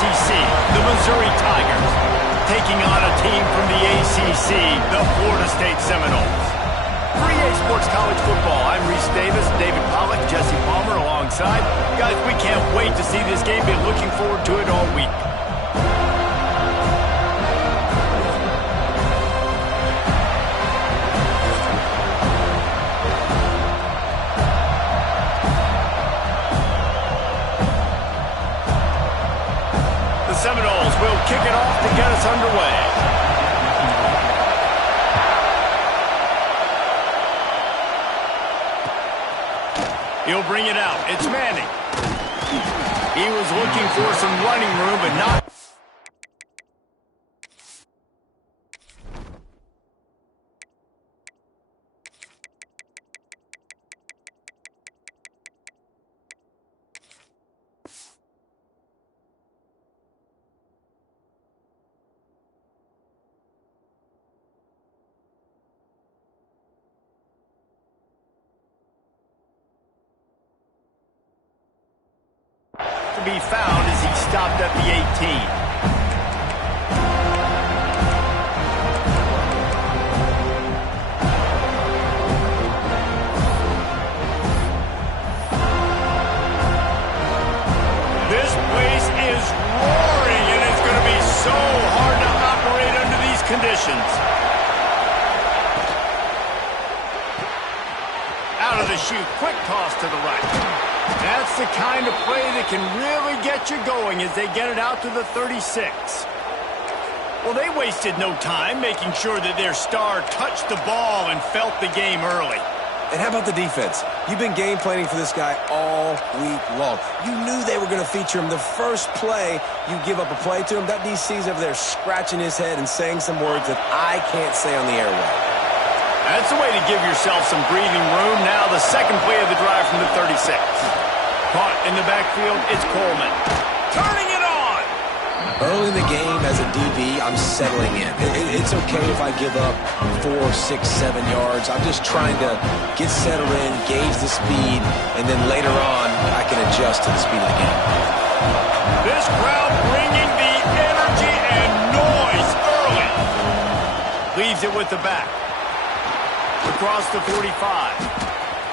SEC, the Missouri Tigers, taking on a team from the ACC, the Florida State Seminoles. For EA Sports College Football, I'm Reese Davis, David Pollack, Jesse Palmer alongside. Guys, we can't wait to see this game. Been looking forward to it all week. The Seminoles will kick it off to get us underway. He'll bring it out. It's Manning. He was looking for some running room, but not. To be found as he stopped at the 18. This place is roaring, and it's going to be so hard to operate under these conditions. Out of the chute, quick toss to the right. That's the kind of play that can really get you going as they get it out to the 36. Well, they wasted no time making sure that their star touched the ball and felt the game early. And how about the defense? You've been game planning for this guy all week long. You knew they were going to feature him. The first play, you give up a play to him. That DC's over there scratching his head and saying some words that I can't say on the airway. That's the way to give yourself some breathing room. Now the second play of the drive from the 36. Caught in the backfield, it's Coleman. Turning it on! Early in the game, as a DB, I'm settling in. It's okay if I give up 4, 6, 7 yards. I'm just trying to get settled in, gauge the speed, and then later on, I can adjust to the speed of the game. This crowd bringing the energy and noise early. Leaves it with the back. Across the 45.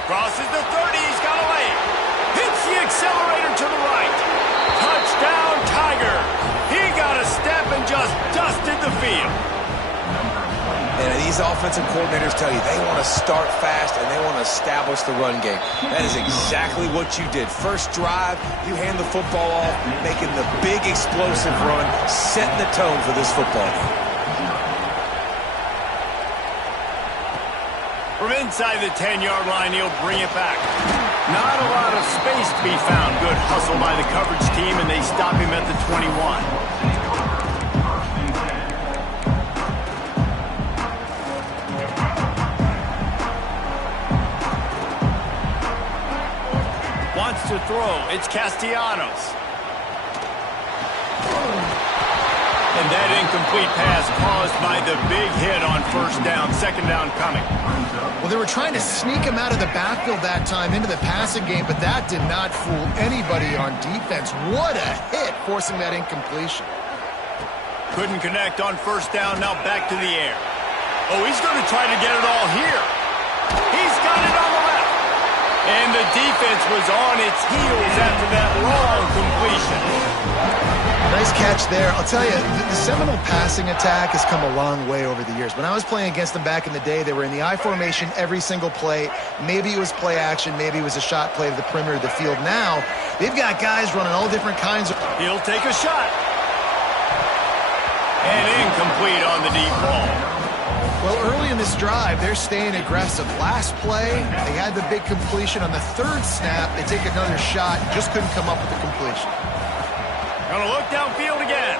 Crosses the 30, he's got a lane. Hits the accelerator to the right. Touchdown, Tiger. He got a step and just dusted the field. And these offensive coordinators tell you they want to start fast and they want to establish the run game. That is exactly what you did. First drive, you hand the football off, making the big explosive run, setting the tone for this football game. From inside the 10-yard line, he'll bring it back. Not a lot of space to be found. Good hustle by the coverage team, and they stop him at the 21. Wants to throw. It's Castellanos. And that incomplete pass caused by the big hit on first down, second down coming. Well, they were trying to sneak him out of the backfield that time into the passing game, but that did not fool anybody on defense. What a hit, forcing that incompletion. Couldn't connect on first down, now back to the air. Oh, he's going to try to get it all here. He's got it on the left. And the defense was on its heels after that long completion. Nice catch there. I'll tell you, the Seminole passing attack has come a long way over the years. When I was playing against them back in the day, they were in the I formation every single play. Maybe it was play action. Maybe it was a shot play to the perimeter of the field. Now, they've got guys running all different kinds of... He'll take a shot. And incomplete on the deep ball. Well, early in this drive, they're staying aggressive. Last play, they had the big completion. On the third snap, they take another shot. Just couldn't come up with the completion. Gonna look downfield again.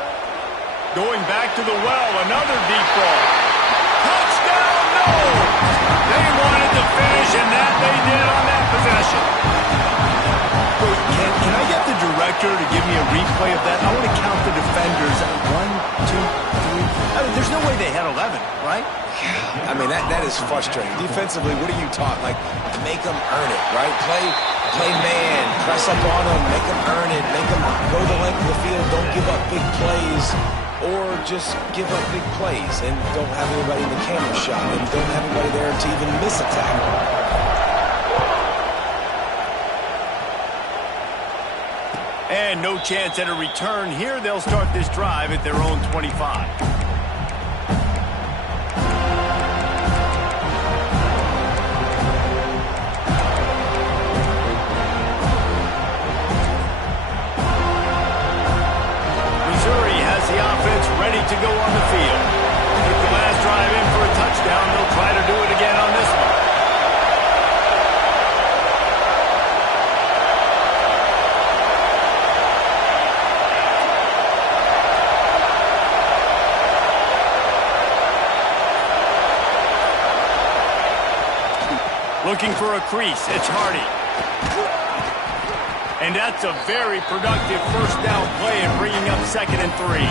Going back to the well, another deep ball. Touchdown, no! They wanted to finish, and that they did on that possession. Can I get the director to give me a replay of that? I want to count the defenders. 1, 2, 3. I mean, there's no way they had 11, right? I mean, that is frustrating. Defensively, what are you taught? Like, make them earn it, right? Play man, press up on them, make them earn it, make them go the length of of the field, don't give up big plays, or just give up big plays and don't have anybody in the camera shot and don't have anybody there to even miss a tackle. And no chance at a return here. They'll start this drive at their own 25. Ready to go on the field. Took the last drive in for a touchdown. They'll try to do it again on this one. Looking for a crease. It's Hardy. And that's a very productive first down play in bringing up 2nd and 3.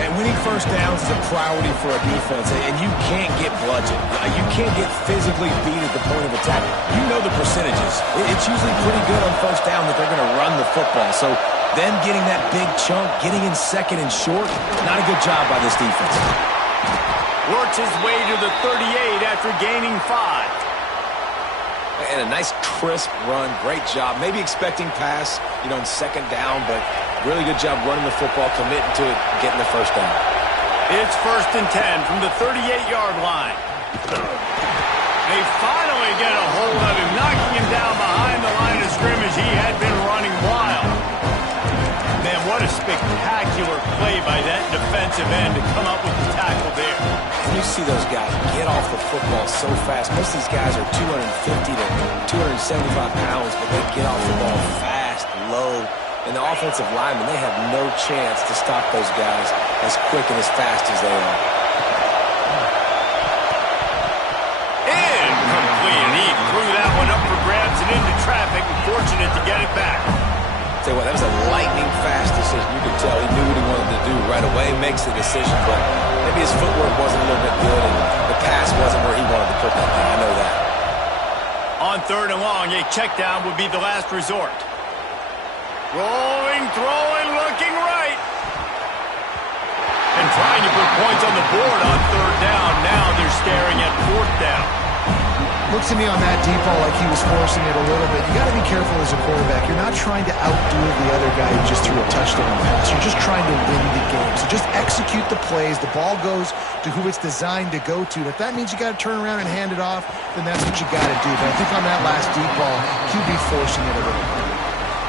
And winning first downs is a priority for a defense, and you can't get bludgeoned. You can't get physically beat at the point of attack. You know the percentages. It's usually pretty good on first down that they're going to run the football. So them getting that big chunk, getting in 2nd and short, not a good job by this defense. Works his way to the 38 after gaining 5. And a nice crisp run. Great job. Maybe expecting pass, in 2nd down, but really good job running the football, committing to it, getting the first down. It's 1st and 10 from the 38-yard line. They finally get a hold of him, knocking him down behind the line of scrimmage. He had been running wild. Man, what a spectacular play by that defensive end to come up with the tackle there. And you see those guys get off the football so fast. Most of these guys are 250 to 275 pounds, but they get off the ball fast, low. And the offensive linemen, they have no chance to stop those guys as quick and as fast as they are. Incomplete. He threw that one up for grabs and into traffic, and fortunate to get it back. Tell you what, that was a lightning-fast decision. You could tell he knew what he wanted to do right away, makes the decision, but maybe his footwork wasn't a little bit good, and the pass wasn't where he wanted to put that thing. I know that. On 3rd and long, a check down would be the last resort. Rolling, throwing, looking right. And trying to put points on the board on 3rd down. Now they're staring at 4th down. Looks to me on that deep ball like he was forcing it a little bit. You got to be careful as a quarterback. You're not trying to outdo the other guy who just threw a touchdown pass. You're just trying to win the game. So just execute the plays. The ball goes to who it's designed to go to. And if that means you got to turn around and hand it off, then that's what you got to do. But I think on that last deep ball, QB forcing it a little bit.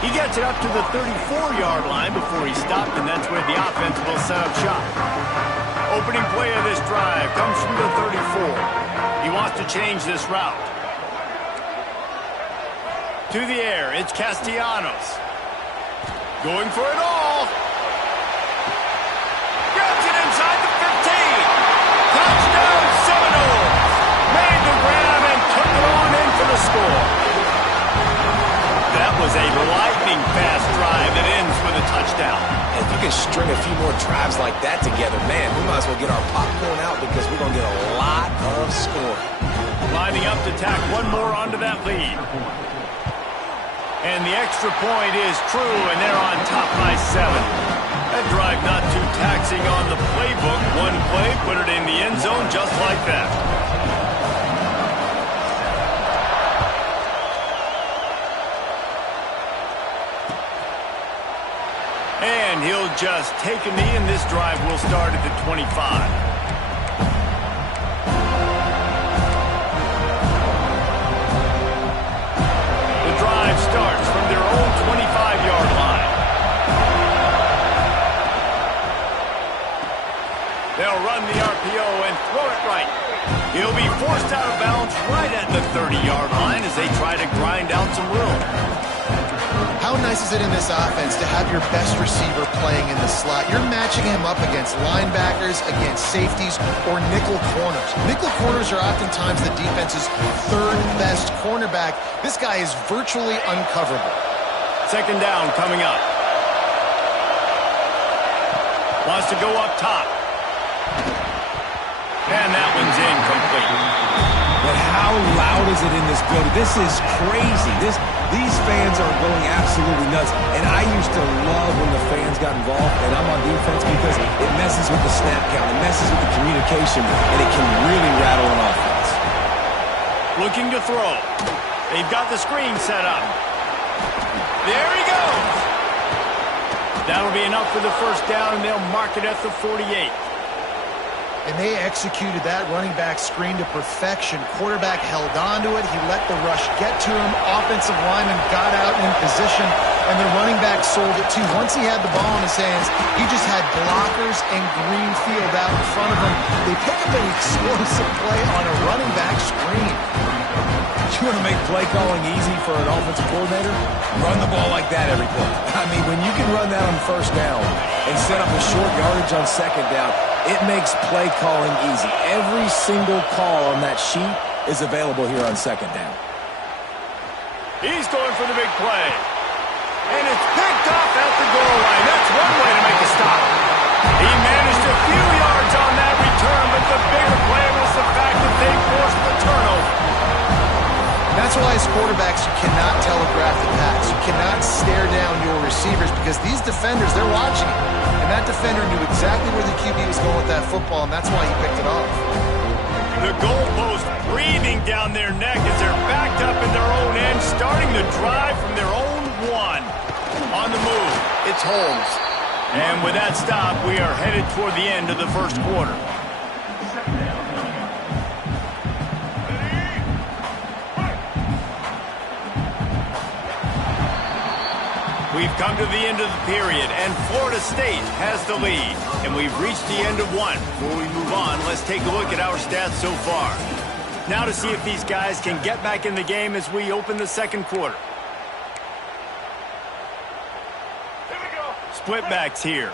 He gets it up to the 34-yard line before he stopped, and that's where the offense will set up shop. Opening play of this drive comes from the 34. He wants to change this route. To the air, it's Castellanos. Going for it all. Gets it inside the 15. Touchdown Seminoles. Made the grab and took it on in for the score. That was a lightning-fast drive that ends with a touchdown. And if you can string a few more drives like that together, man, we might as well get our popcorn out because we're going to get a lot of scoring. Lining up to tack one more onto that lead. And the extra point is true, and they're on top by 7. That drive not too taxing on the playbook. One play, put it in the end zone just like that. And he'll just take a knee, and this drive will start at the 25. The drive starts from their own 25-yard line. They'll run the RPO and throw it right. He'll be forced out of bounds right at the 30-yard line as they try to grind out some room. How nice is it in this offense to have your best receiver playing in the slot? You're matching him up against linebackers, against safeties, or nickel corners. Nickel corners are oftentimes the defense's 3rd best cornerback. This guy is virtually uncoverable. 2nd down coming up. Wants to go up top. And that one's incomplete. But how loud is it in this building? This is crazy. These fans are going absolutely nuts. And I used to love when with the snap count. It messes with the communication, and it can really rattle an offense. Looking to throw. They've got the screen set up. There he goes. That'll be enough for the first down, and they'll mark it at the 48. And they executed that running back screen to perfection. Quarterback held on to it. He let the rush get to him. Offensive lineman got out in position, and the running back sold it too. Once he had the ball in his hands, he just had blockers and green field out in front of him. They picked up an explosive play on a running back screen. You want to make play calling easy for an offensive coordinator? Run the ball like that every play. I mean, when you can run that on first down and set up a short yardage on second down, it makes play calling easy. Every single call on that sheet is available here on second down. He's going for the big play. And it's picked off at the goal line. That's one way to make a stop. He managed a few yards on that return, but the bigger play was the fact that they forced the turnover. That's why as quarterbacks you cannot telegraph the pass. You cannot stare down your receivers because these defenders, they're watching you. And that defender knew exactly where the QB was going with that football, and that's why he picked it off. The goalpost breathing down their neck as they're backed up in their own end, starting the drive from their own one. On the move, it's Holmes. And with that stop, we are headed toward the end of the first quarter. We've come to the end of the period, and Florida State has the lead. And we've reached the end of one. Before we move on, let's take a look at our stats so far. Now to see if these guys can get back in the game as we open the second quarter. Here we go. Split backs here.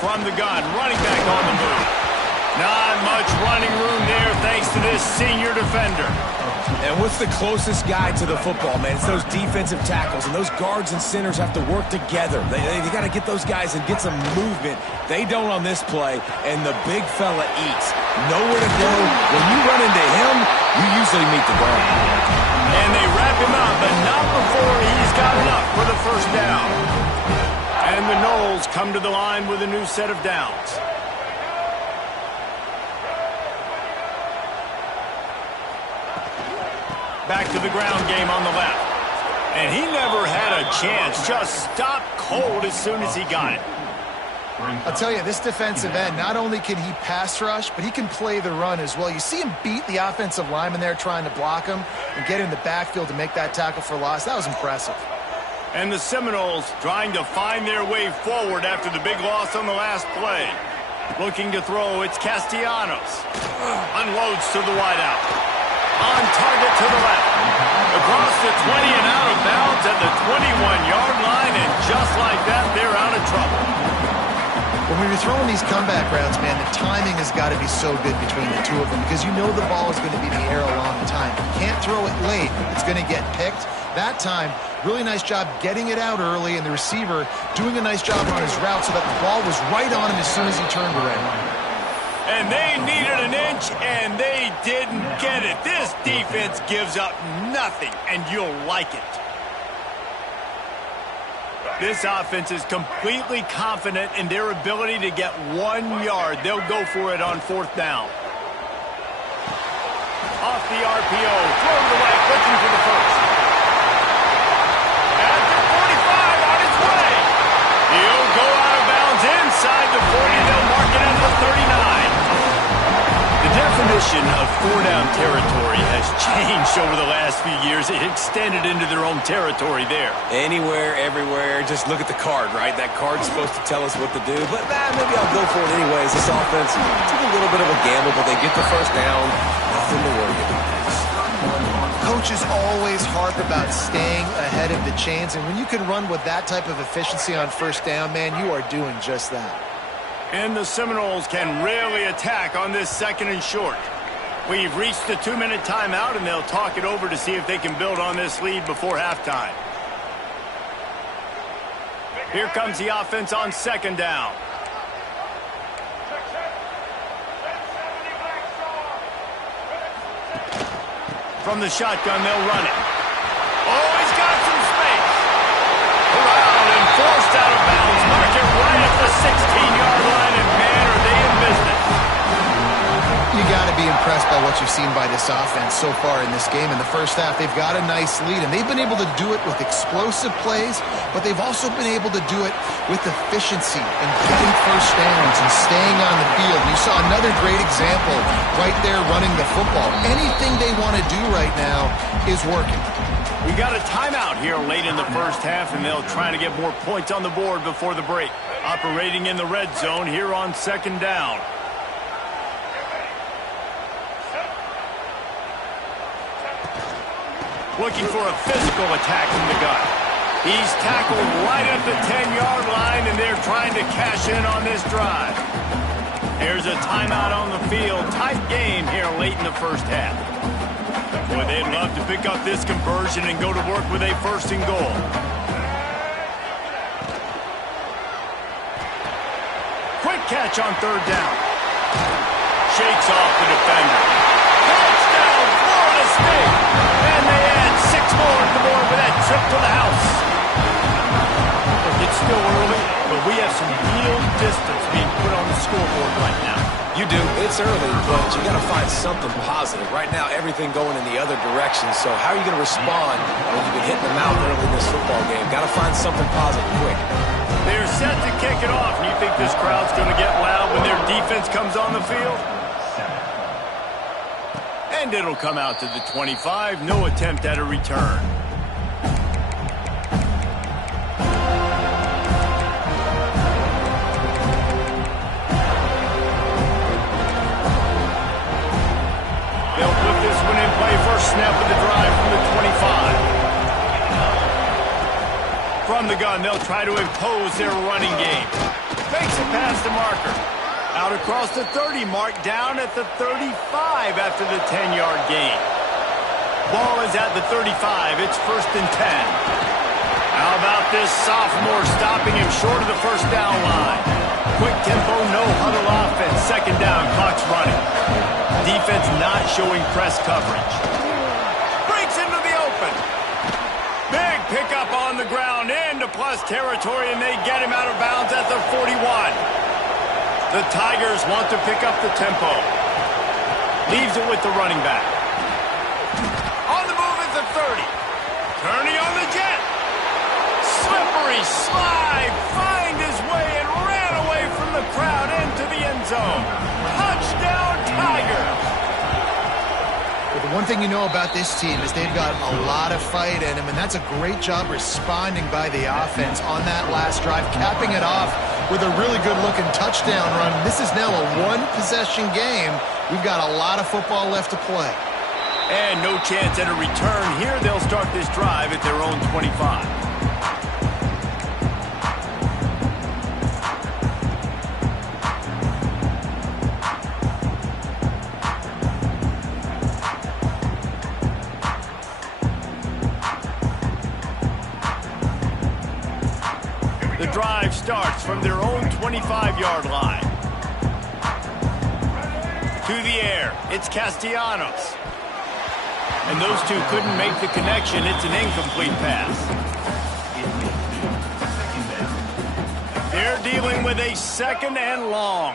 From the gun, running back on the move. Not much running room there thanks to this senior defender. And what's the closest guy to the football, man? It's those defensive tackles, and those guards and centers have to work together. They got to get those guys and get some movement. They don't on this play, and the big fella eats. Nowhere to go. When you run into him, you usually meet the ground. And they wrap him up, but not before he's got enough for the first down. And the Noles come to the line with a new set of downs. Back to the ground game on the left. And he never had a chance. Just stopped cold as soon as he got it. I'll tell you, this defensive end, not only can he pass rush, but he can play the run as well. You see him beat the offensive lineman there trying to block him and get in the backfield to make that tackle for loss. That was impressive. And the Seminoles trying to find their way forward after the big loss on the last play. Looking to throw, it's Castellanos. Unloads to the wideout. On target to the left. Across the 20 and out of bounds at the 21-yard line, and just like that, they're out of trouble. When you're throwing these comeback routes, man, the timing has got to be so good between the two of them because you know the ball is going to be in the air a long time. You can't throw it late. It's going to get picked. That time, really nice job getting it out early, and the receiver doing a nice job on his route so that the ball was right on him as soon as he turned around. And they needed an inch, and they didn't get it. This defense gives up nothing, and you'll like it. This offense is completely confident in their ability to get 1 yard. They'll go for it on fourth down. Off the RPO, throw to the right, looking for the first. At the 45, on its way. He'll go out of bounds inside the 40. They'll mark it at the 39. The definition of four-down territory has changed over the last few years. It extended into their own territory there. Anywhere, everywhere, just look at the card, right? That card's supposed to tell us what to do, but maybe I'll go for it anyways. This offense took a little bit of a gamble, but they get the first down. Nothing to worry about. Coaches always harp about staying ahead of the chains, and when you can run with that type of efficiency on first down, man, you are doing just that. And the Seminoles can really attack on this second and short. We've reached the 2-minute timeout, and they'll talk it over to see if they can build on this lead before halftime. Here comes the offense on second down. From the shotgun, they'll run it. Oh, he's got forced out of bounds. Mark it right at the 16-yard line, and man, are they in business. You got to be impressed by what you've seen by this offense so far in this game. In the first half, they've got a nice lead, and they've been able to do it with explosive plays, but they've also been able to do it with efficiency and getting first downs and staying on the field. You saw another great example right there running the football. Anything they want to do right now is working. We got a timeout here late in the first half, and they'll try to get more points on the board before the break. Operating in the red zone here on second down. Looking for a physical attack from the gun. He's tackled right at the 10-yard line, and they're trying to cash in on this drive. Here's a timeout on the field. Tight game here late in the first half. Boy, they'd love to pick up this conversion and go to work with a first and goal. Quick catch on third down. Shakes off the defender. Touchdown, Florida State. And they add 6 more to the board with that trip to the house. Look, it's still early, but we have some real distance being put on the scoreboard right now. You do. It's early, but you got to find something positive. Right now, everything going in the other direction. So how are you going to respond when you've been hitting the mouth early in this football game? Got to find something positive quick. They're set to kick it off, and you think this crowd's going to get loud when their defense comes on the field? And it'll come out to the 25. No attempt at a return. They'll put this one in play. First snap of the drive from the 25. From the gun, they'll try to impose their running game. Fakes it past the marker. Out across the 30 mark, down at the 35 after the 10-yard gain. Ball is at the 35. It's first and 10. How about this sophomore stopping him short of the first down line? Quick tempo, no huddle offense. Second down, clock's running. Defense not showing press coverage. Breaks into the open. Big pickup on the ground into plus territory, and they get him out of bounds at the 41. The Tigers want to pick up the tempo. Leaves it with the running back. On the move at the 30. Turning on the jet. Slippery slide. Find his way and ran away from the crowd into the end zone. Touchdown, Tigers. Well, the one thing you know about this team is they've got a lot of fight in them, and that's a great job responding by the offense on that last drive, capping it off with a really good-looking touchdown run. This is now a one-possession game. We've got a lot of football left to play. And no chance at a return. Here they'll start this drive at their own 25. The drive starts from their own 25-yard line. To the air, it's Castellanos. And those two couldn't make the connection. It's an incomplete pass. They're dealing with a second and long.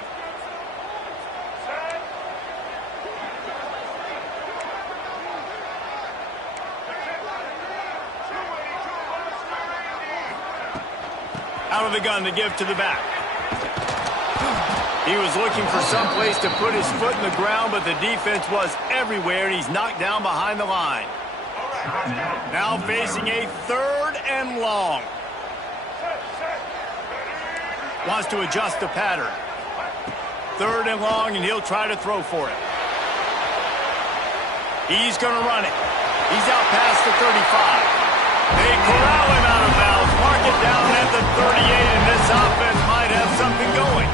Out of the gun to give to the back. He was looking for some place to put his foot in the ground, but the defense was everywhere, and he's knocked down behind the line. Now facing a third and long. Wants to adjust the pattern. Third and long, and he'll try to throw for it. He's going to run it. He's out past the 35. They corral him out of bounds. Mark it down at the 38, and this offense might have something going.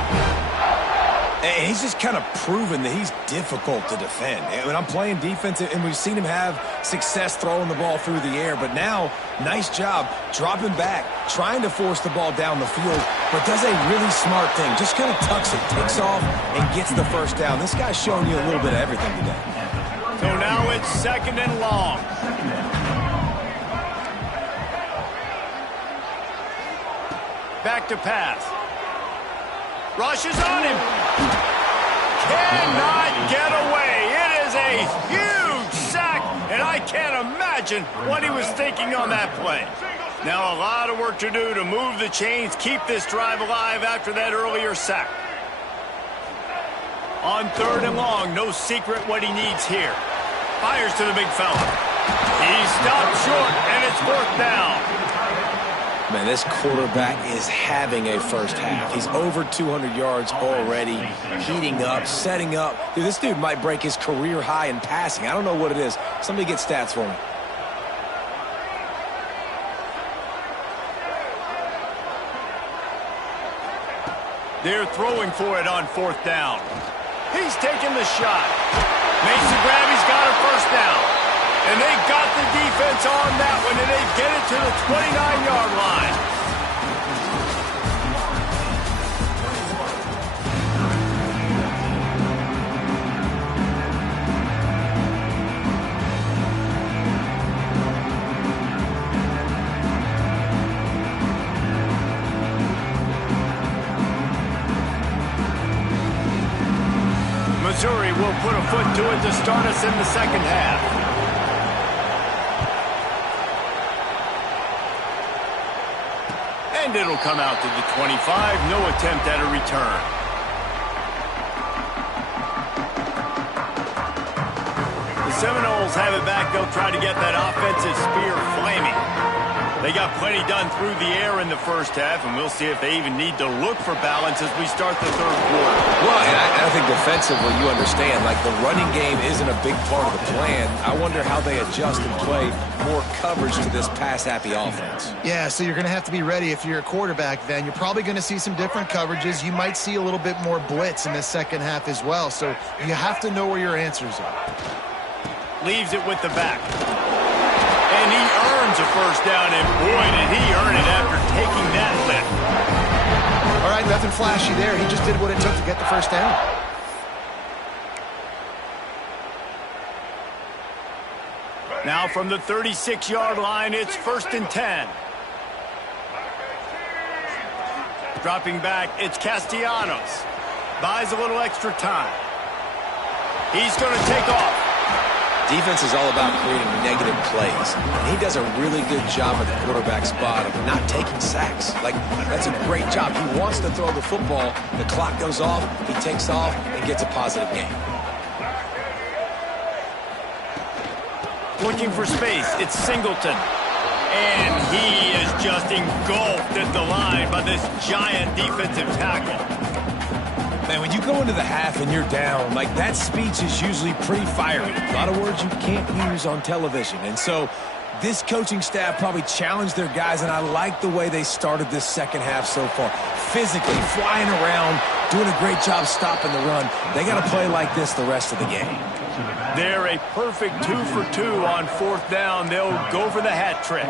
And he's just kind of proven that he's difficult to defend. I mean, I'm playing defense, and we've seen him have success throwing the ball through the air. But now, nice job dropping back, trying to force the ball down the field, but does a really smart thing. Just kind of tucks it, takes off, and gets the first down. This guy's showing you a little bit of everything today. So now it's second and long. Back to pass. Rushes on him. Cannot get away. It is a huge sack, and I can't imagine what he was thinking on that play. Now a lot of work to do to move the chains, keep this drive alive after that earlier sack. On 3rd and long, no secret what he needs here. Fires to the big fella. He stopped short, and it's 4th down. Man, this quarterback is having a first half. He's over 200 yards already, heating up, setting up. Dude, this dude might break his career high in passing. I don't know what it is. Somebody get stats for me. They're throwing for it on 4th down. He's taking the shot. Makes the grab. He's got a first down. And they got the defense on that one, and they get it to the 29-yard line. Missouri will put a foot to it to start us in the second half. And it'll come out to the 25. No attempt at a return. The Seminoles have it back. They'll try to get that offensive spear flaming. They got plenty done through the air in the first half, and we'll see if they even need to look for balance as we start the 3rd quarter. Well, and I think defensively, you understand, like the running game isn't a big part of the plan. I wonder how they adjust and play more coverage to this pass-happy offense. Yeah, so you're going to have to be ready if you're a quarterback, Van. You're probably going to see some different coverages. You might see a little bit more blitz in the second half as well, so you have to know where your answers are. Leaves it with the back. And he earns a first down, and boy, did he earn it after taking that lift. All right, nothing flashy there. He just did what it took to get the first down. Now from the 36-yard line, it's 1st and 10. Dropping back, it's Castellanos. Buys a little extra time. He's going to take off. Defense is all about creating negative plays, and he does a really good job at the quarterback spot of not taking sacks. Like, that's a great job. He wants to throw the football. The clock goes off, he takes off, and gets a positive gain. Looking for space, it's Singleton. And he is just engulfed at the line by this giant defensive tackle. Man, when you go into the half and you're down, like that speech is usually pretty fiery. A lot of words you can't use on television. And so this coaching staff probably challenged their guys, and I like the way they started this second half so far. Physically, flying around, doing a great job stopping the run. They got to play like this the rest of the game. They're a perfect 2 for 2 on 4th down. They'll go for the hat trick.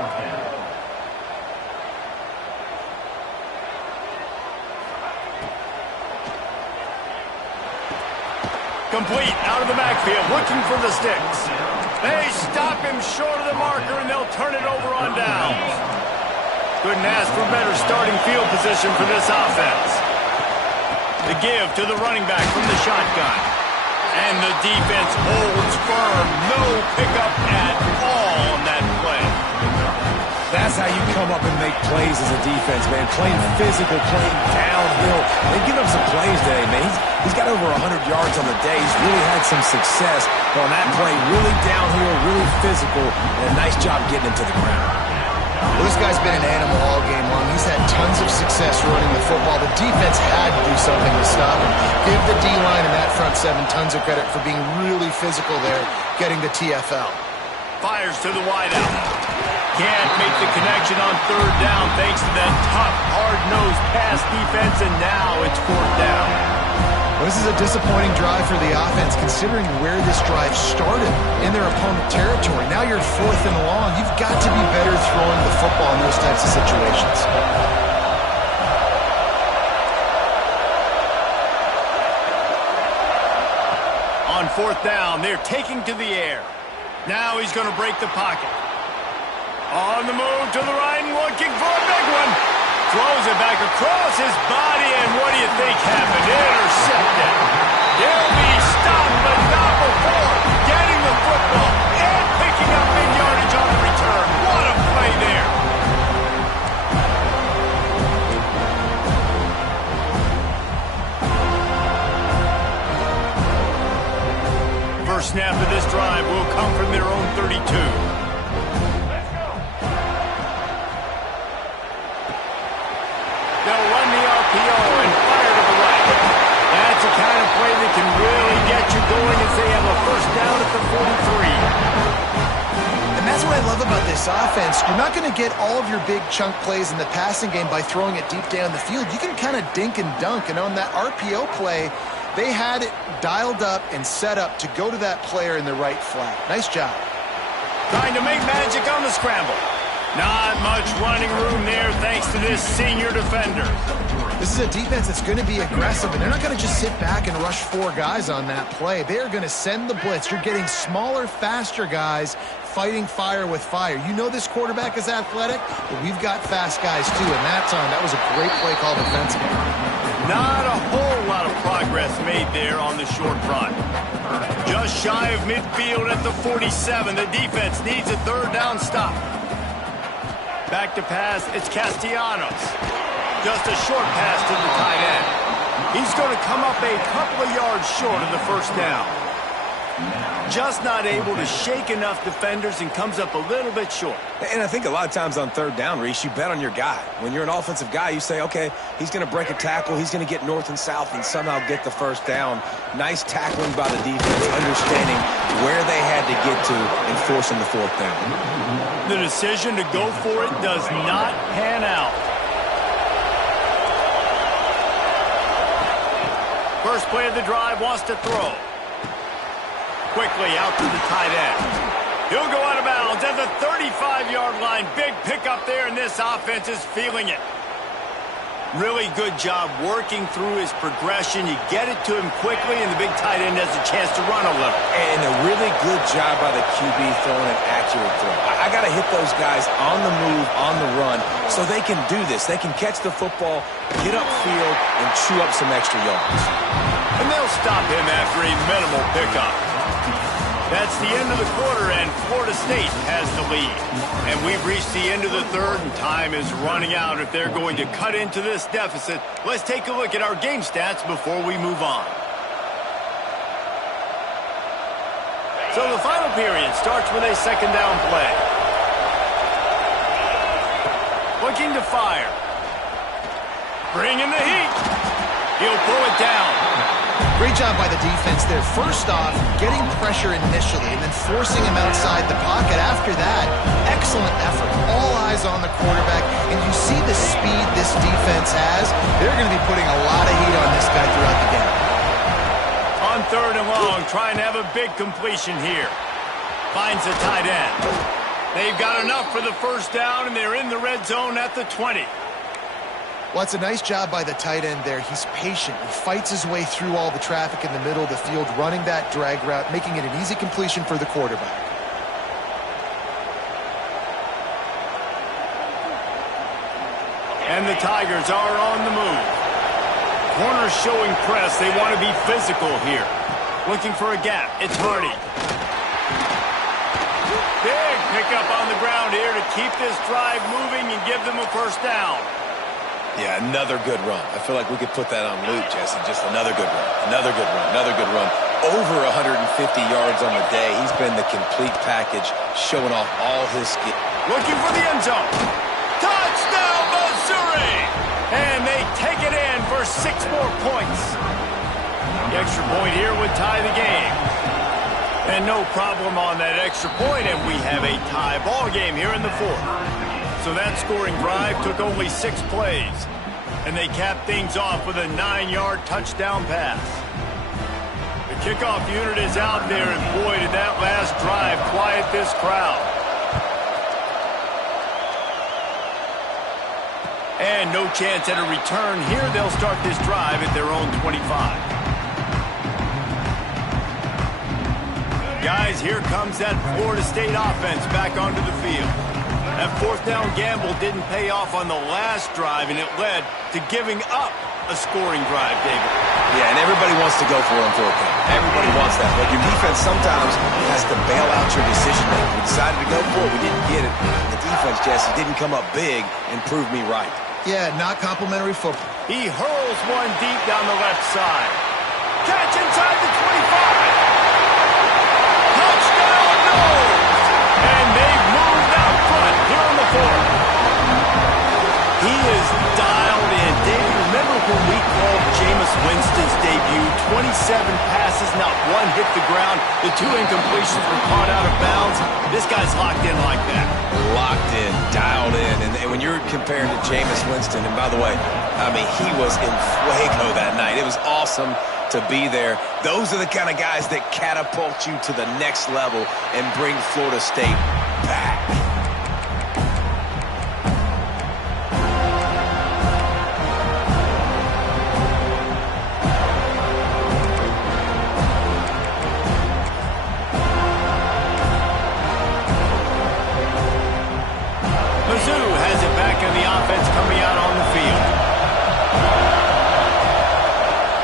Complete out of the backfield, looking for the sticks. They stop him short of the marker, and they'll turn it over on downs. Couldn't ask for better starting field position for this offense. The give to the running back from the shotgun. And the defense holds firm. No pickup at all on that play. That's how you come up and make plays as a defense, man. Playing physical, playing downhill. They've given up some plays today, man. He's got over 100 yards on the day. He's really had some success. But on that play, really downhill, really physical, and a nice job getting him to the ground. Well, this guy's been an animal all game long. He's had tons of success running the football. The defense had to do something to stop him. Give the D-line and that front seven tons of credit for being really physical there, getting the TFL. Fires to the wideout. Can't make the connection on 3rd down thanks to that tough, hard-nosed pass defense, and now it's 4th down. Well, this is a disappointing drive for the offense, considering where this drive started in their opponent territory. Now you're 4th and long. You've got to be better throwing the football in those types of situations. On 4th down, they're taking to the air. Now he's going to break the pocket. On the move to the right and looking for a big one. throws it back across his body, and what do you think happened? Intercepted. He'll be stopped, but not before getting the football and picking up big yardage on the return. What a play there. First snap of this drive will come from their own 32. They'll run the RPO and fire to the right. That's the kind of play that can really get you going as they have a first down at the 43. And that's what I love about this offense. You're not going to get all of your big chunk plays in the passing game by throwing it deep down the field. You can kind of dink and dunk, and on that RPO play, they had it dialed up and set up to go to that player in the right flat. Nice job. Trying to make magic on the scramble. Not much running room there thanks to this senior defender. This is a defense that's going to be aggressive, and they're not going to just sit back and rush 4 guys on that play. They are going to send the blitz. You're getting smaller, faster guys fighting fire with fire. You know this quarterback is athletic, but we've got fast guys too, and that was a great play call defensively. Not a whole lot of progress made there on the short run. Just shy of midfield at the 47. The defense needs a third down stop. Back to pass, it's Castellanos. Just a short pass to the tight end. He's going to come up a couple of yards short of the first down. Just not able to shake enough defenders and comes up a little bit short. And I think a lot of times on third down, Reese, you bet on your guy. When you're an offensive guy, you say, okay, he's going to break a tackle, he's going to get north and south and somehow get the first down. Nice tackling by the defense, understanding where they had to get to and forcing the fourth down. The decision to go for it does not pan out. First play of the drive, wants to throw. Quickly out to the tight end. He'll go out of bounds at the 35-yard line. Big pickup there, and this offense is feeling it. Really good job working through his progression. You get it to him quickly, and the big tight end has a chance to run a little. And a really good job by the QB throwing an accurate throw. I got to hit those guys on the move, on the run, so they can do this. They can catch the football, get upfield, and chew up some extra yards. And they'll stop him after a minimal pickup. That's the end of the quarter, and Florida State has the lead. And we've reached the end of the third, and time is running out if they're going to cut into this deficit. Let's take a look at our game stats before we move on. So the final period starts with a second down play. Looking to fire. Bringing the heat. He'll pull it down. Great job by the defense there. First off, getting pressure initially and then forcing him outside the pocket. After that, excellent effort. All eyes on the quarterback. And you see the speed this defense has. They're going to be putting a lot of heat on this guy throughout the game. On third and long, trying to have a big completion here. Finds the tight end. They've got enough for the first down, and they're in the red zone at the 20. Well, it's a nice job by the tight end there. He's patient. He fights his way through all the traffic in the middle of the field, running that drag route, making it an easy completion for the quarterback. And the Tigers are on the move. Corners showing press. They want to be physical here. Looking for a gap. It's Hardy. Big pickup on the ground here to keep this drive moving and give them a first down. Yeah, another good run. I feel like we could put that on loop, Jesse. Just another good run, another good run, another good run. Over 150 yards on the day. He's been the complete package, showing off all his skill. Looking for the end zone. Touchdown, Missouri! And they take it in for 6 more points. The extra point here would tie the game. And no problem on that extra point, and we have a tie ball game here in the fourth. So that scoring drive took only 6 plays. And they capped things off with a 9-yard touchdown pass. The kickoff unit is out there, and boy, did that last drive quiet this crowd. And no chance at a return here. They'll start this drive at their own 25. Guys, here comes that Florida State offense back onto the field. That fourth down gamble didn't pay off on the last drive, and it led to giving up a scoring drive, David. Yeah, and everybody wants to go for it on fourth down. Everybody wants that. But your defense sometimes has to bail out your decision-making. We decided to go for it. We didn't get it. The defense, Jesse, didn't come up big and prove me right. Yeah, not complimentary football. He hurls one deep down the left side. Catch inside the 25. Touchdown, no! And they've moved out front here in the fourth. He is dialed in. David, remember when we called Jameis Winston's debut? 27 passes, not one hit the ground. The 2 incompletions were caught out of bounds. This guy's locked in like that. Locked in, dialed in. And when you're comparing to Jameis Winston, and by the way, I mean, he was in fuego that night. It was awesome to be there. Those are the kind of guys that catapult you to the next level and bring Florida State back. Mizzou has it back in the offense coming out on the field.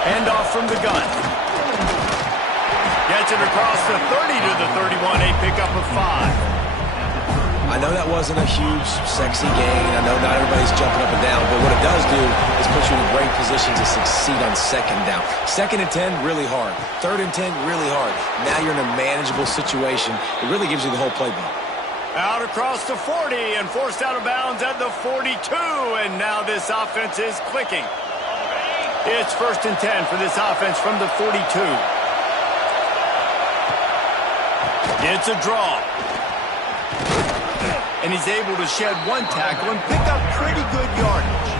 Handoff from the gun. Gets it across the 30 to the 31, a pickup of 5. I know that wasn't a huge, sexy gain. I know not everybody's jumping up and down, but what it does do is put you in a great position to succeed on second down. 2nd and 10, really hard. 3rd and 10, really hard. Now you're in a manageable situation. It really gives you the whole playbook. Out across the 40 and forced out of bounds at the 42, and now this offense is clicking. It's 1st and 10 for this offense from the 42. It's a draw. And he's able to shed 1 tackle and pick up pretty good yardage.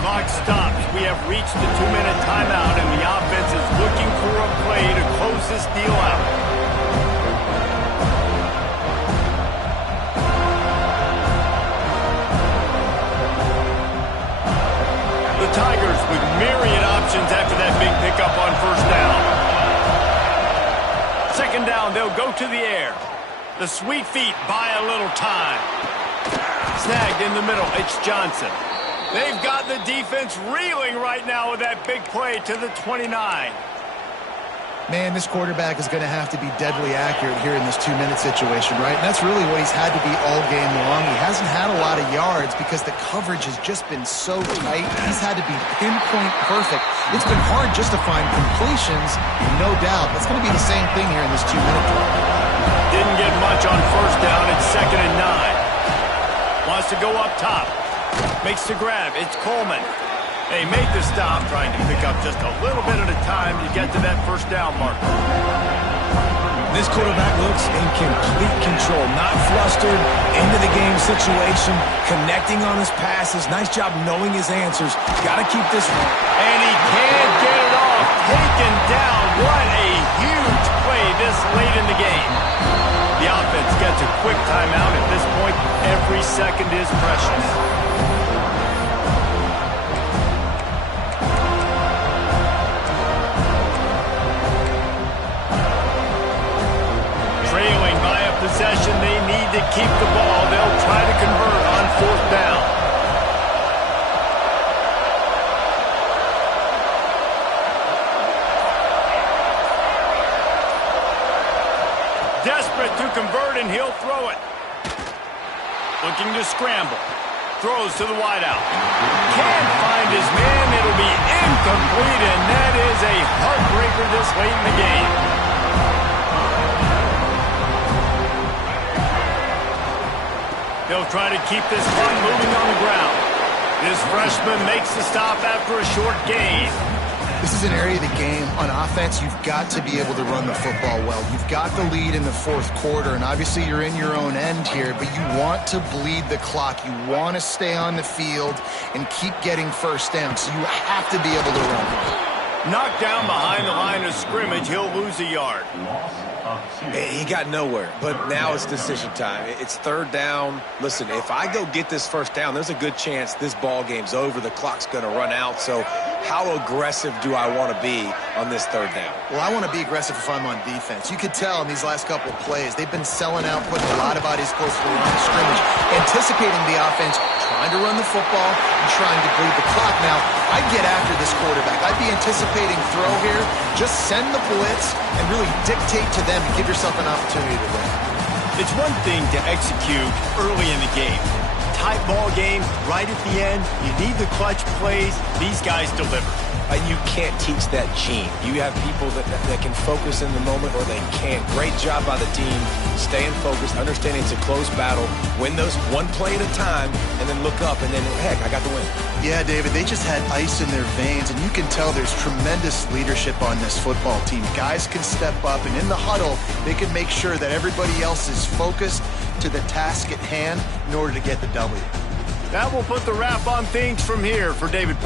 Clock stops. We have reached the 2-minute timeout, and the offense is looking for a play to close this deal out. The Tigers with myriad options after that big pickup on 1st down. 2nd down, they'll go to the air. The sweet feet buy a little time. Snagged in the middle, it's Johnson. They've got the defense reeling right now with that big play to the 29. Man, this quarterback is going to have to be deadly accurate here in this 2-minute situation, right? And that's really what he's had to be all game long. He hasn't had a lot of yards because the coverage has just been so tight. He's had to be pinpoint perfect. It's been hard just to find completions, no doubt. That's going to be the same thing here in this 2-minute drill. Didn't get much on 1st down. It's 2nd and 9. Wants to go up top. Makes the grab. It's Coleman. They make the stop, trying to pick up just a little bit at a time to get to that 1st down marker. This quarterback looks in complete control, not flustered, into the game situation, connecting on his passes. Nice job knowing his answers. Got to keep this one. And he can't get it off. Taken down. What a huge play this late in the game. The offense gets a quick timeout. At this point, every second is precious. Trailing by a possession, they need to keep the ball. They'll try to convert on 4th down. Desperate to convert, and he'll throw it. Looking to scramble. Throws to the wideout. Can't find his man. It'll be incomplete, and that is a heartbreaker this late in the game. They'll try to keep this clock moving on the ground. This freshman makes the stop after a short gain. This is an area of the game on offense you've got to be able to run the football well. You've got the lead in the 4th quarter, and obviously you're in your own end here, but you want to bleed the clock. You want to stay on the field and keep getting 1st down, so you have to be able to run. Knocked down behind the line of scrimmage, he'll lose a yard. He got nowhere, but now it's decision time. It's 3rd down. Listen, if I go get this 1st down, there's a good chance this ball game's over. The clock's going to run out, so how aggressive do I want to be on this third down? Well, I want to be aggressive if I'm on defense. You could tell in these last couple of plays, they've been selling out, putting a lot of bodies close to the line of scrimmage, anticipating the offense, trying to run the football, and trying to bleed the clock. Now, I'd get after this quarterback. I'd be anticipating throw here. Just send the blitz and really dictate to them to give yourself an opportunity to win. It's one thing to execute early in the game. Tight ball game, right at the end. You need the clutch plays. These guys deliver. And you can't teach that gene. You have people that can focus in the moment or they can't. Great job by the team, staying focused, understanding it's a close battle, win those one play at a time, and then look up, and then, heck, I got the win. Yeah, David, they just had ice in their veins, and you can tell there's tremendous leadership on this football team. Guys can step up, and in the huddle, they can make sure that everybody else is focused to the task at hand in order to get the W. That will put the wrap on things from here for David.